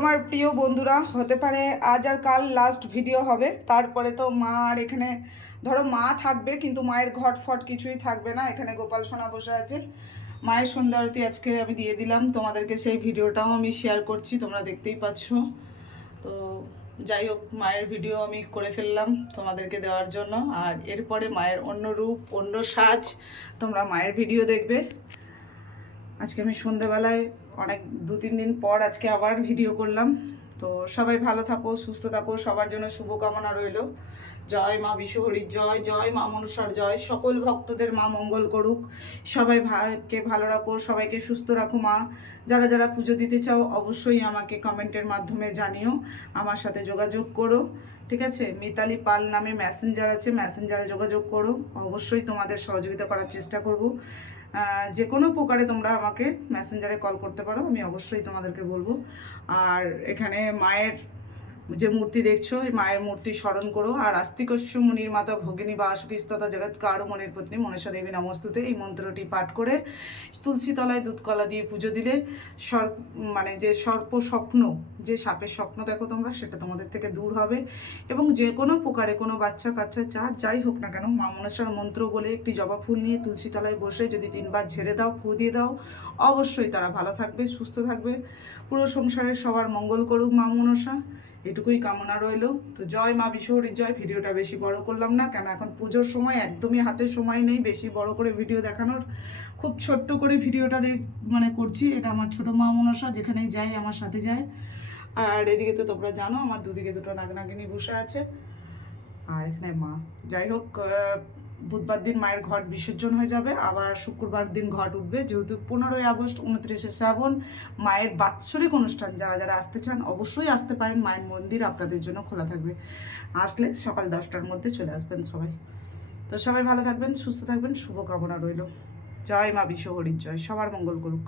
আমার প্রিয় বন্ধুরা, হতে পারে আজ আর কাল লাস্ট ভিডিও হবে। তারপরে তো মা আর এখানে ধরো মা থাকবে, কিন্তু মায়ের ঘট ফট কিছুই থাকবে না। এখানে গোপাল সোনা বসে আছে। মায়ের সন্ধ্যা আরতি আজকে আমি দিয়ে দিলাম তোমাদেরকে, সেই ভিডিওটাও আমি শেয়ার করছি, তোমরা দেখতেই পাচ্ছ। তো যাই হোক, মায়ের ভিডিও আমি করে ফেললাম তোমাদেরকে দেওয়ার জন্য। আর এরপরে মায়ের অন্য রূপ, অন্য সাজ, তোমরা মায়ের ভিডিও দেখবে। আজকে আমি সন্ধ্যেবেলায় অনেক 2-3 দিন পর আজকে আবার ভিডিও করলাম। তো সবাই ভালো থাকো, সুস্থ থাকো, সবার জন্য শুভকামনা রইল। জয় মা বিশ্বহরির জয়, জয় মা মনসার জয়। সকল ভক্তদের মা মঙ্গল করুক, সবাই কে ভালো রাখো, সবাইকে সুস্থ রাখো মা। যারা যারা পুজো দিতে চাও অবশ্যই আমাকে কমেন্টের মাধ্যমে জানিও, আমার সাথে যোগাযোগ করো, ঠিক আছে? মিতালি পাল নামে মেসেঞ্জার আছে, মেসেঞ্জারে যোগাযোগ করো। অবশ্যই তোমাদের সহযোগিতা করার চেষ্টা করব। যে কোনো প্রকারে তোমরা আমাকে মেসেঞ্জারে কল করতে পারো, আমি অবশ্যই তোমাদেরকে বলবো। আর এখানে মায়ের যে মূর্তি দেখছো, এই মায়ের মূর্তি স্মরণ করো। আর আস্তিকস্য মুনির মাতা ভগিনী বা আশুকিস্ততা জগৎ কারু মনির পত্নী মনসা দেবী নমস্তুতে, এই মন্ত্রটি পাঠ করে তুলসী তলায় দুধ কলা দিয়ে পুজো দিলে মানে যে সর্প স্বপ্ন, যে সাপের স্বপ্ন দেখো তোমরা, সেটা তোমাদের থেকে দূর হবে। এবং যে কোনো প্রকারে কোনো বাচ্চা কাচ্চা চার যাই হোক না কেন, মা মনসার মন্ত্র বলে একটি জবা ফুল নিয়ে তুলসী তলায় বসে যদি 3 বার ঝেড়ে দাও, ফু দিয়ে দাও, অবশ্যই তারা ভালো থাকবে, সুস্থ থাকবে। পুরো সংসারের সবার মঙ্গল করুক মা মনসা, এটুকুই কামনা রইল। তো জয় মা বিশ্বহরির জয়। ভিডিওটা বেশি বড় করলাম না, কেন এখন পুজোর সময় একদমই হাতে সময় নেই বেশি বড় করে ভিডিও দেখানোর। খুব ছোট্ট করে ভিডিওটা মানে করছি। এটা আমার ছোট মা মনসা, যেখানেই যাই আমার সাথে যায়। আর এদিকে তো তোমরা জানো আমার দুদিকে দুটো নাগনাগিনী বসে আছে, আর এখানে মা। যাই হোক, বুধবার দিন মায়ের ঘট বিসর্জন হয়ে যাবে, আবার শুক্রবার দিন ঘট উঠবে। যেহেতু 15ই আগস্ট 29শে শ্রাবণ, মায়ের বাৎসরিক অনুষ্ঠান, যারা যারা আসতে চান অবশ্যই আসতে পারেন। মায়ের মন্দির আপনাদের জন্য খোলা থাকবে, আসলে সকাল 10টার মধ্যে চলে আসবেন সবাই। তো সবাই ভালো থাকবেন, সুস্থ থাকবেন, শুভকামনা রইল। জয় মা বিশ্বহরির জয়, সবার মঙ্গল করুক।